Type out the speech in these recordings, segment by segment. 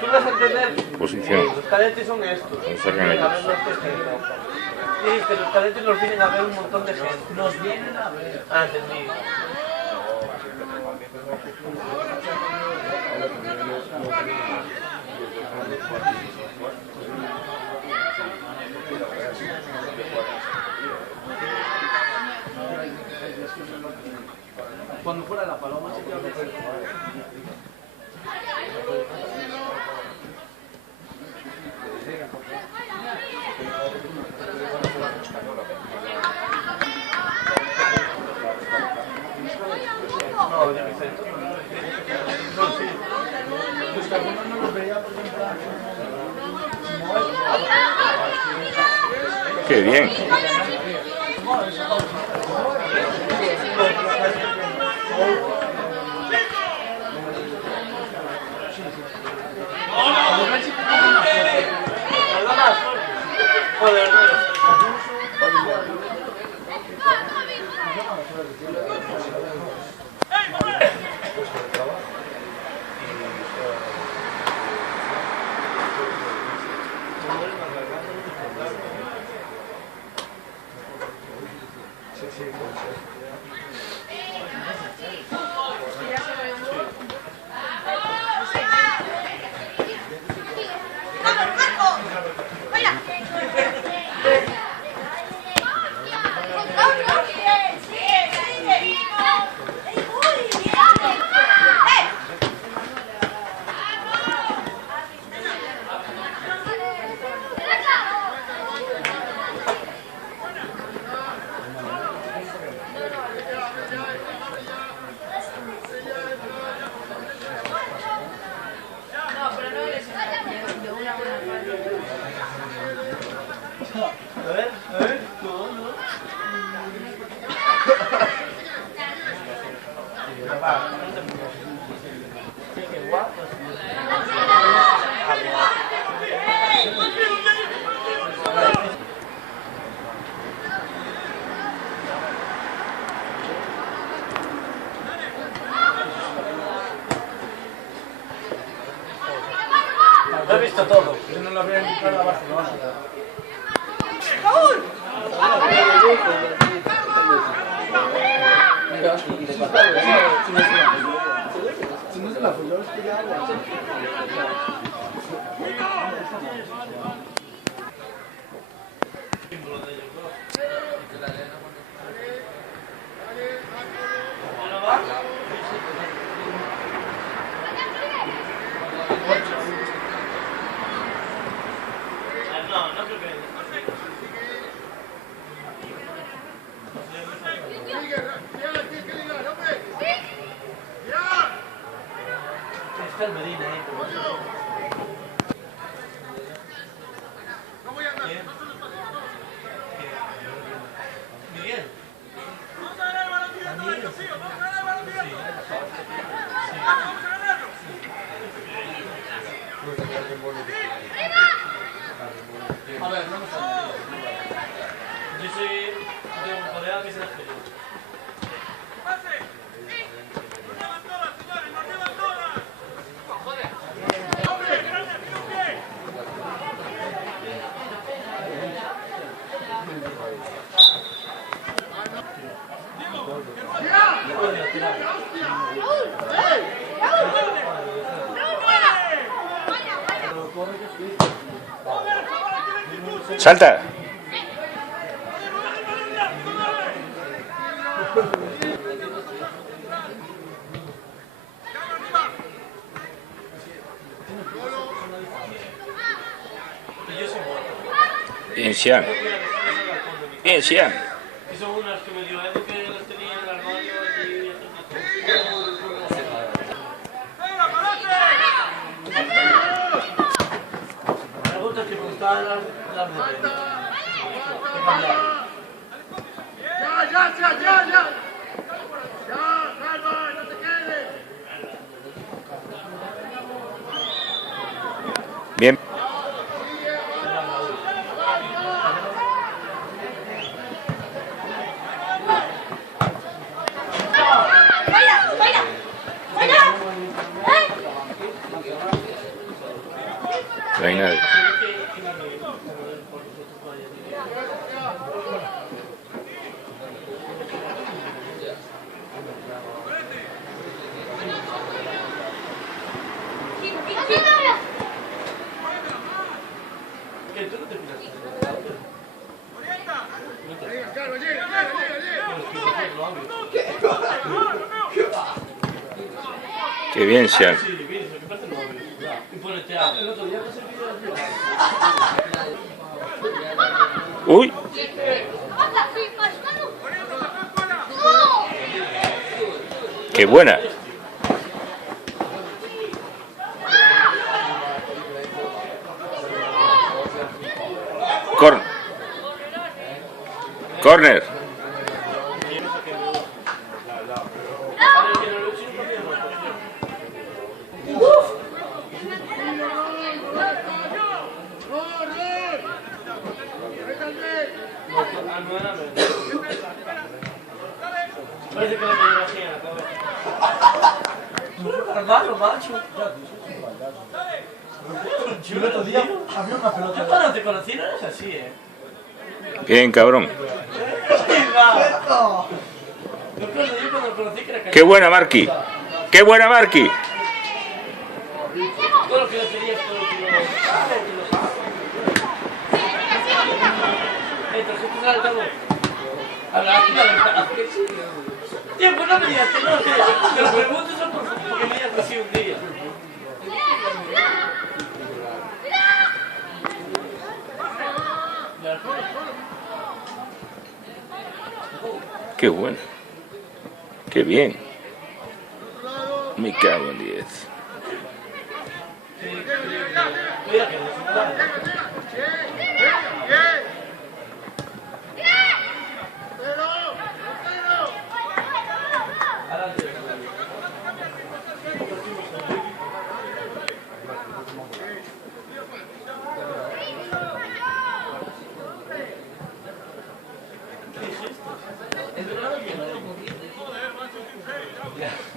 Tú vas a entender. Posición. Los cadetes son estos. Sacan ellos. Sí, que los cadetes nos vienen a ver un montón de gente. Nos vienen a ver. Ah, entendí. Cuando fuera la paloma se quedó. No, de mi centro. No, sí. Los que algunos no los veía por ejemplo. ¡Qué bien! Lo he visto todo. Yo no lo había invitado a Barcelona. ¡Raúl! Si no se la folló, es que ya agua. Está el Medina ahí. ¿Cómo ya andas? Miguel. Vamos a ganar el balón directo, Rocío. Vamos a ganar el balón directo. Vamos a ganarlo. A ver, vamos a ver. Yo soy de un colega que se las peleó. ¡Salta! Bien, Siam. Bien, Siam. Son unas que me dio Edu que las tenía en el armario y... Preguntas que preguntaban las de... ¡Ya! ¡Calma! ¡No te quedes! Bien. Qué bien, Sean. Sí, bien, lo que parece no móvil. Y pone teatro. El otro día pasé el video. Uy. Qué buena. Corner. Parece que la tenía así en la cabeza. Hermano, macho. Yo el otro día había una pelota. Yo cuando te conocí no eres así, Bien, cabrón. Yo cuando conocí que era Qué buena, Marqui. Qué buena, Marqui. todo lo que yo quería es todo lo que yo... Entonces tú sabes algo. Hablaste de la verdad. Tío, pues no me digas que no, tío. Te lo pregunto solo porque me digas que sí un día. Qué bueno. Qué bien. Me cago en 10. Mira que necesitaba.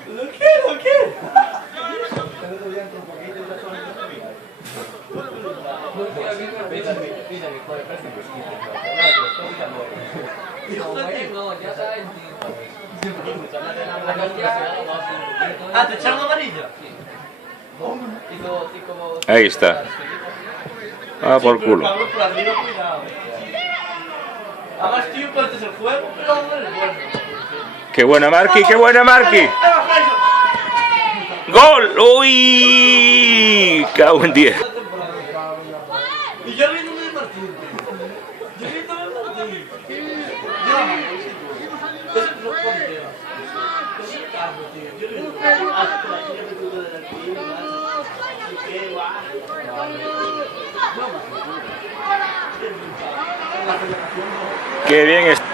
¿Lo qué? Ah, ¿te echaron amarilla? Ahí está. Ah, por culo. Cabrón, por arriba, cuidado. Además, tío, cuando es el juego, pero no es bueno. Qué buena, Marqui. Qué buena, Marqui. ¡Gol! ¡Uy! Cago en 10. Y yo riéndome de Martín. Yo riéndome de Martín. Eso no puede, tío. Eso es campo, tío. Yo riéndome. Hasta la chica que tuve de la tía, macho. Y qué guay. Qué bien está.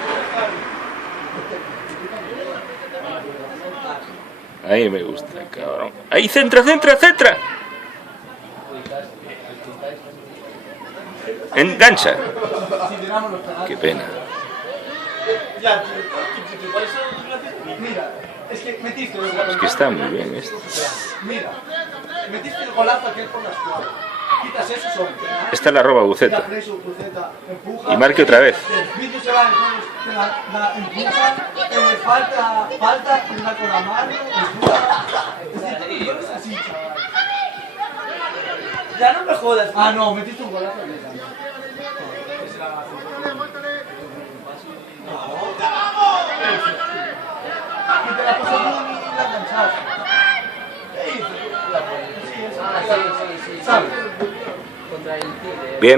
Ahí me gusta, cabrón. Ahí, centra. Engancha. Qué pena. Ya, tío. ¿Cuáles son los gracias? Mira, es que metiste Es que está muy bien esto. Mira, metiste el golazo aquel por la escuadra. Quitas eso, son penal. Esta la roba Buceta. Tira preso, Buceta, empuja. Y Marqui otra vez. Vito se va, la empuja, falta, una con la mano, empuja. No es así, chaval. Ya no me jodas. Ah, no, metiste un golazo y esa. Y te la puso Muni y la enganchaste. ¿Qué hizo? Sí, eso. ¿Sabes? Bien.